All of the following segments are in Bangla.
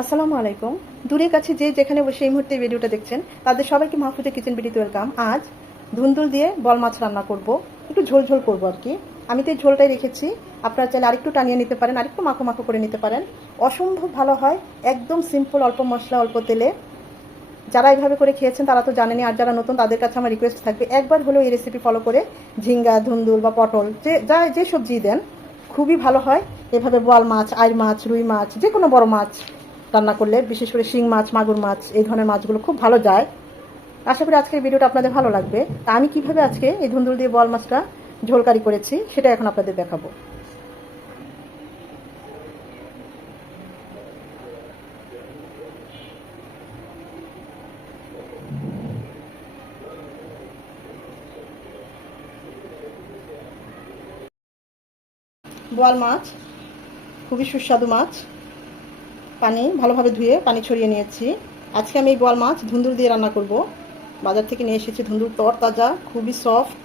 আসসালামু আলাইকুম। দূরে কাছে যে যেখানে বসে এই মুহূর্তে ভিডিওটা দেখছেন তাদের সবাইকে মাহফুজা কিচেন ভিডিওতে ওয়েলকাম। আজ ধুন্দুল দিয়ে বল মাছ রান্না করব, একটু ঝোল ঝোল করবো আর কি। আমি তো এই ঝোলটাই রেখেছি, আপনারা চাইলে আরেকটু টানিয়ে নিতে পারেন, আরেকটু মাখো মাখো করে নিতে পারেন। অসম্ভব ভালো হয়, একদম সিম্পল, অল্প মশলা অল্প তেলে। যারা এইভাবে করে খেয়েছেন তারা তো জানেনই, আর যারা নতুন তাদের কাছে আমার রিকোয়েস্ট থাকবে একবার হলেও এই রেসিপি ফলো করে ঝিঙ্গা, ধুন্দুল বা পটল যে সবজি দেন খুবই ভালো হয়। এভাবে বোয়াল মাছ, আইর মাছ, রুই মাছ, যে কোনো বড় মাছ রান্না করলে, বিশেষ করে শিং মাছ, মাগুর মাছ, এই ধরনের মাছগুলো খুব ভালো যায়। আশা করি আজকের ভিডিওটা আপনাদের ভালো লাগবে। তা আমি কিভাবে আজকে এই ধুন্দুল দিয়ে বোয়াল মাছটা ঝোলকারি করেছি সেটা এখন আপনাদের দেখাবো। বোয়াল মাছ খুবই সুস্বাদু মাছ, পানি ভালোভাবে ধুয়ে পানি ছড়িয়ে নিয়েছি। আজকে আমি এই বোয়াল মাছ ধুন্দুল দিয়ে রান্না করব। বাজার থেকে নিয়ে এসেছি ধুন্দুল, তরতাজা, খুবই সফট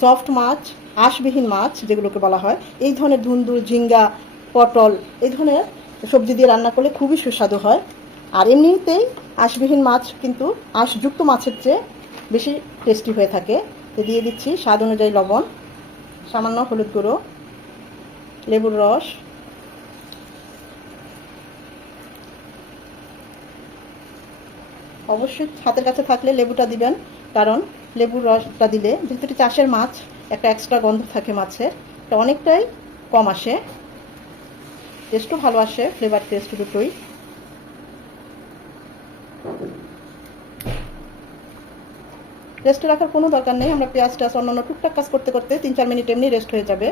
সফট মাছ, আঁশবিহীন মাছ যেগুলোকে বলা হয়। এই ধরনের ধুন্দুল, ঝিঙ্গা, পটল এই ধরনের সবজি দিয়ে রান্না করলে খুবই সুস্বাদু হয়। আর এমনিতেই আঁশবিহীন মাছ কিন্তু আঁশযুক্ত মাছের চেয়ে বেশি টেস্টি হয়ে থাকে। তো দিয়ে দিচ্ছি স্বাদ অনুযায়ী লবণ, সামান্য হলুদ গুঁড়ো, লেবুর রস, অবশ্যই হাতের কাছে থাকলে লেবুটা দিবেন, কারণ লেবুর রসটা দিলে যেহেতু এটা চাষের মাছ, একটা এক্সট্রা গন্ধ থাকে মাছের, এটা অনেকটাই কম আসে, টেস্টও ভালো আসে, ফ্লেভার টেস্ট দুটোই। রেস্টে রাখার কোনো দরকার নেই, আমরা পেঁয়াজ টাজ অন্যান্য টুকটাক কাজ করতে করতে 3-4 মিনিট এমনি রেস্ট হয়ে যাবে।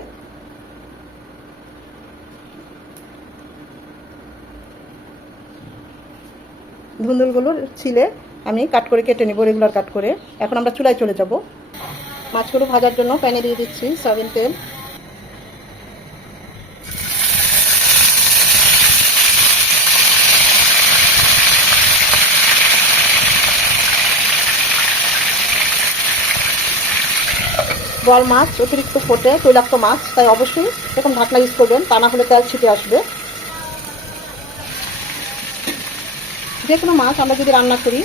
ধুন্দুলগুলো ছিলে আমি কাট করে কেটে নেব, রেগুলার কাট করে। এখন আমরা চুলায় চলে যাব। মাছগুলো ভাজার জন্য প্যানে দিয়ে দিচ্ছি সয়াবিন তেল। বোয়াল মাছ অতিরিক্ত ফোটে, তৈলাক্ত মাছ, তাই অবশ্যই এরকম ঢাকনা ইউজ করবেন, তা না হলে তেল ছিটে আসবে। যে কোনো মাছ আমরা যদি রান্না করি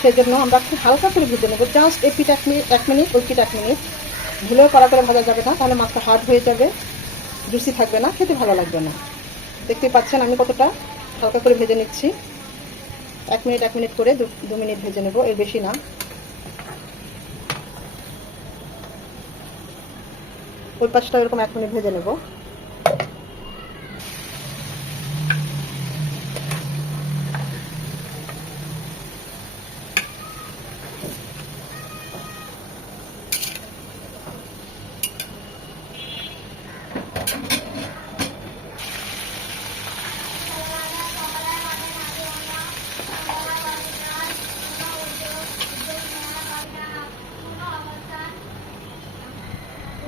সেজন্য আমরা খুব হালকা করে ভেজে নেবো, জাস্ট এপিট 1 মিনিট ওইপিট 1 মিনিট। ভুলেও কড়া করে ভাজা যাবে না, তাহলে মাছটা হার্ড হয়ে যাবে, জুসি থাকবে না, খেতে ভালো লাগবে না। দেখতে পাচ্ছেন আমি কতটা হালকা করে ভেজে নিচ্ছি। 1 মিনিট করে 2 মিনিট ভেজে নেব, এর বেশি না। ওই পাশটা এরকম 1 মিনিট ভেজে নেব।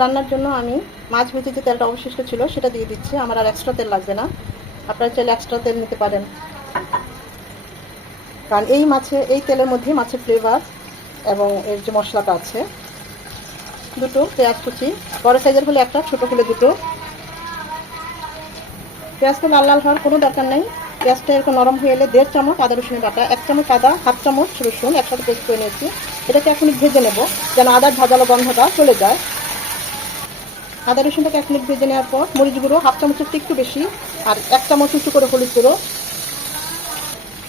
রান্নার জন্য আমি মাছ ভেজে যে তেলটা অবশিষ্ট ছিল সেটা দিয়ে দিচ্ছি, আমার আর এক্সট্রা তেল লাগবে না। আপনারা চাইলে এক্সট্রা তেল নিতে পারেন, কারণ এই তেলের মধ্যে মাছের ফ্লেভার এবং এর যে মশলাটা আছে। দুটো পেঁয়াজ কুচি, বড় সাইজের হলে একটা, ছোট হলে দুটো। পেঁয়াজটা লাল লাল হওয়ার কোনো দরকার নেই। পেঁয়াজটা এরকম নরম হয়ে এলে 1.5 চামচ আদা রসুনের বাটা, 1 চামচ আদা, 1/2 চামচ রসুন একসাথে পেস্ট করে নিয়েছি। এটাকে এখন ভেজে নেব যেন আদার ঝাঁঝালো গন্ধটা চলে যায়। আদা রসুনটাকে 1 মিনিট ভেজে নেওয়ার পর মরিচ গুঁড়ো 1/2 চামচের একটু বেশি, আর 1 চামচ উঁচু করে হলুদ গুঁড়ো,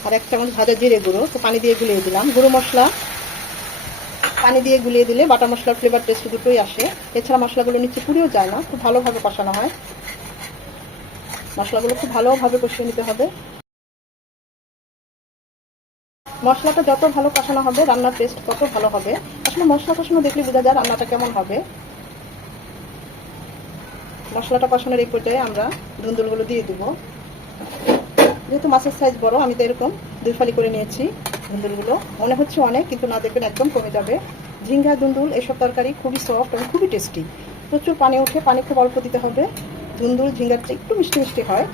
আর 1 চামচ ভাজা জিরে গুঁড়ো, তো পানি দিয়ে গুলিয়ে দিলাম। গুঁড়ো মশলা পানি দিয়ে গুলিয়ে দিলে বাটা মশলার ফ্লেভার টেস্ট দুটোই আসে। এছাড়া মশলাগুলো নিচে পুড়েও যায় না, খুব ভালোভাবে কষানো হয়। মশলাগুলো খুব ভালোভাবে কষিয়ে নিতে হবে। মশলাটা যত ভালো কষানো হবে রান্নার টেস্ট তত ভালো হবে। আসলে মশলা কষানো দেখলে বোঝা যায় রান্নাটা কেমন হবে। মশলাটা কষানোর এই পর্যায়ে আমরা ধুন্দুলগুলো দিয়ে দেবো। যেহেতু মাছের সাইজ বড়, আমি তো এরকম 2 ফালি করে নিয়েছি। ধুন্দুলগুলো মনে হচ্ছে অনেক, কিন্তু না, দেখবেন একদম কমে যাবে। ঝিঙ্গা, ধুন্দুল এসব তরকারি খুবই সফট এবং খুবই টেস্টি। প্রচুর পানি ওঠে, পানি খুব অল্প দিতে হবে। ধুন্দুল ঝিঙ্গার চেয়ে একটু মিষ্টি মিষ্টি হয়।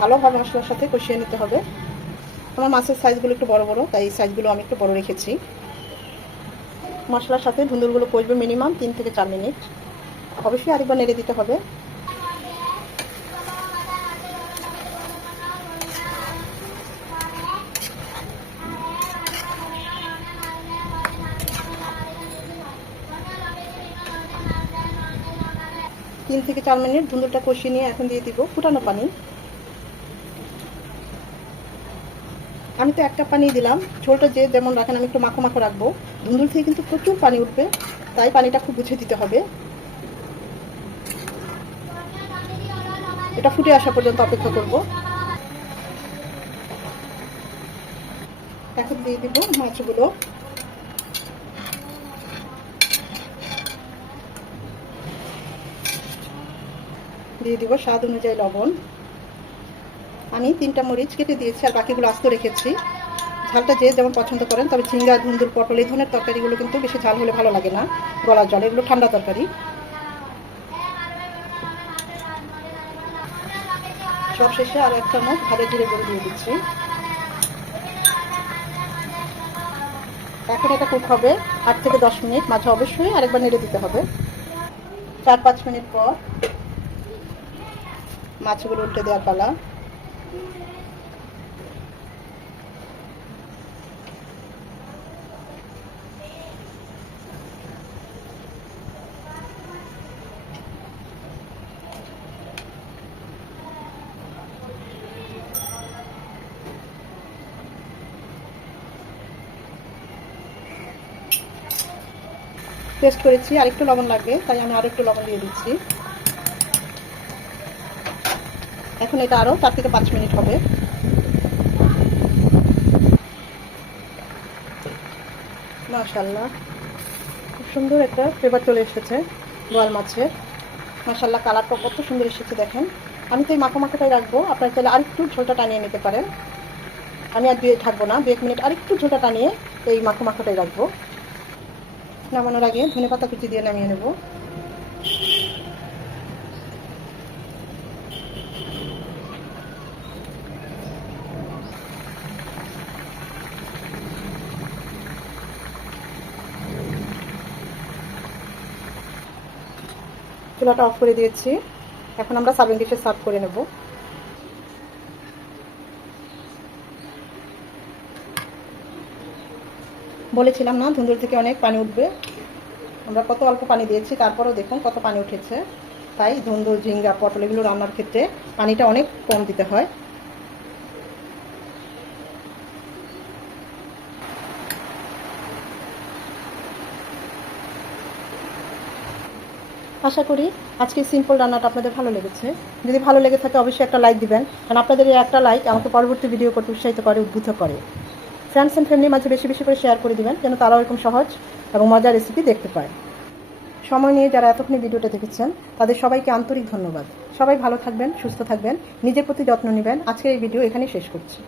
ভালোভাবে মশলার সাথে কষিয়ে নিতে হবে। আমার মাছের সাইজগুলো একটু বড় বড়, তাই এই সাইজগুলো আমি একটু বড় রেখেছি। মশলার সাথে ধুন্দুলগুলো কষবে মিনিমাম 3 থেকে 4 মিনিট। অবশ্যই আরেকবার নেড়ে দিতে হবে। 3 থেকে 4 মিনিট ধুন্দুলটা কষিয়ে নিয়ে এখন দিয়ে দিব ফুটানো পানি। আমি তো 1 কাপ পানি দিলাম। ঝোলটা যে যেমন রাখেন, আমি একটু মাখো মাখো রাখবো। ধুন্দুল থেকে কিন্তু প্রচুর পানি উঠবে, তাই পানিটা খুব বুঝে দিতে হবে। এটা ফুটে আসা পর্যন্ত অপেক্ষা করব। এখন দিয়ে দিব মাছগুলো। দিয়ে দিব স্বাদ অনুযায়ী লবণ। আমি 3টা মরিচ কেটে দিয়েছি, আর বাকিগুলো আস্ত রেখেছি। ঝালটা যে যেমন পছন্দ করেন, তবে ঝিঙ্গা, ধুন্দুল, পটল এই ধরনের তরকারিগুলো কিন্তু বেশি ঝাল হলে ভালো লাগে না, গলার জল। এগুলো ঠান্ডা তরকারি। সব শেষে আর 1 চামচ ভাজা জিরে গুঁড়ো দিয়ে দিচ্ছি। এখন এটা কুক হবে 8 থেকে 10 মিনিট। মাঝে অবশ্যই আরেকবার নেড়ে দিতে হবে। 4-5 মিনিট পর মাছগুলো উল্টে দেওয়ার পালা। টেস্ট করেছি, আরেকটু লবণ লাগবে, তাই আমি আরেকটু লবণ দিয়ে দিচ্ছি। এখন এটা আরও 4 থেকে 5 মিনিট হবে। মাশাআল্লাহ, খুব সুন্দর একটা ফ্লেভার চলে এসেছে বোয়াল মাছের। মাশাআল্লাহ, কালারটা কত সুন্দর এসেছে দেখেন। আমি তো এই মাখো মাখোটাই রাখবো, আপনারা চাইলে আরেকটু ঝোলটা টানিয়ে নিতে পারেন। আমি আর দিয়ে থাকবো না, 2-1 মিনিট আরেকটু ঝোলটা টানিয়ে এই মাখো মাখোটাই রাখবো। নামানোর আগে ধনেপাতা কুচি দিয়ে নামিয়ে নেব। চুলাটা অফ করে দিয়েছি। এখন আমরা সার্ভিং ডিশে সার্ভ করে নেব। বলেছিলাম না, ধুন্দুল থেকে অনেক পানি উঠবে। আমরা কত অল্প পানি দিয়েছি, তারপরেও দেখুন কত পানি উঠেছে। তাই ধুন্দুল, ঝিঙ্গা, পটল এগুলো রান্নার ক্ষেত্রে পানিটা অনেক কম দিতে হয়। আশা করি আজকে সিম্পল রান্নাটা আপনাদের ভালো লেগেছে। যদি ভালো লেগে থাকে অবশ্যই একটা লাইক দিবেন, কারণ আপনাদের এই একটা লাইক আমাকে পরবর্তী ভিডিও করতে উৎসাহিত করে, উদ্বুদ্ধ করে। ফ্রেন্ডস অ্যান্ড ফ্যামিলির মাঝে বেশি বেশি করে শেয়ার করে দিবেন, যেন তারাও এরকম সহজ এবং মজার রেসিপি দেখতে পায়। সময় নিয়ে যারা এতক্ষণ ভিডিওটা দেখেছেন, তাদের সবাইকে আন্তরিক ধন্যবাদ। সবাই ভালো থাকবেন, সুস্থ থাকবেন, নিজের প্রতি যত্ন নেবেন। আজকের এই ভিডিও এখানেই শেষ করছি।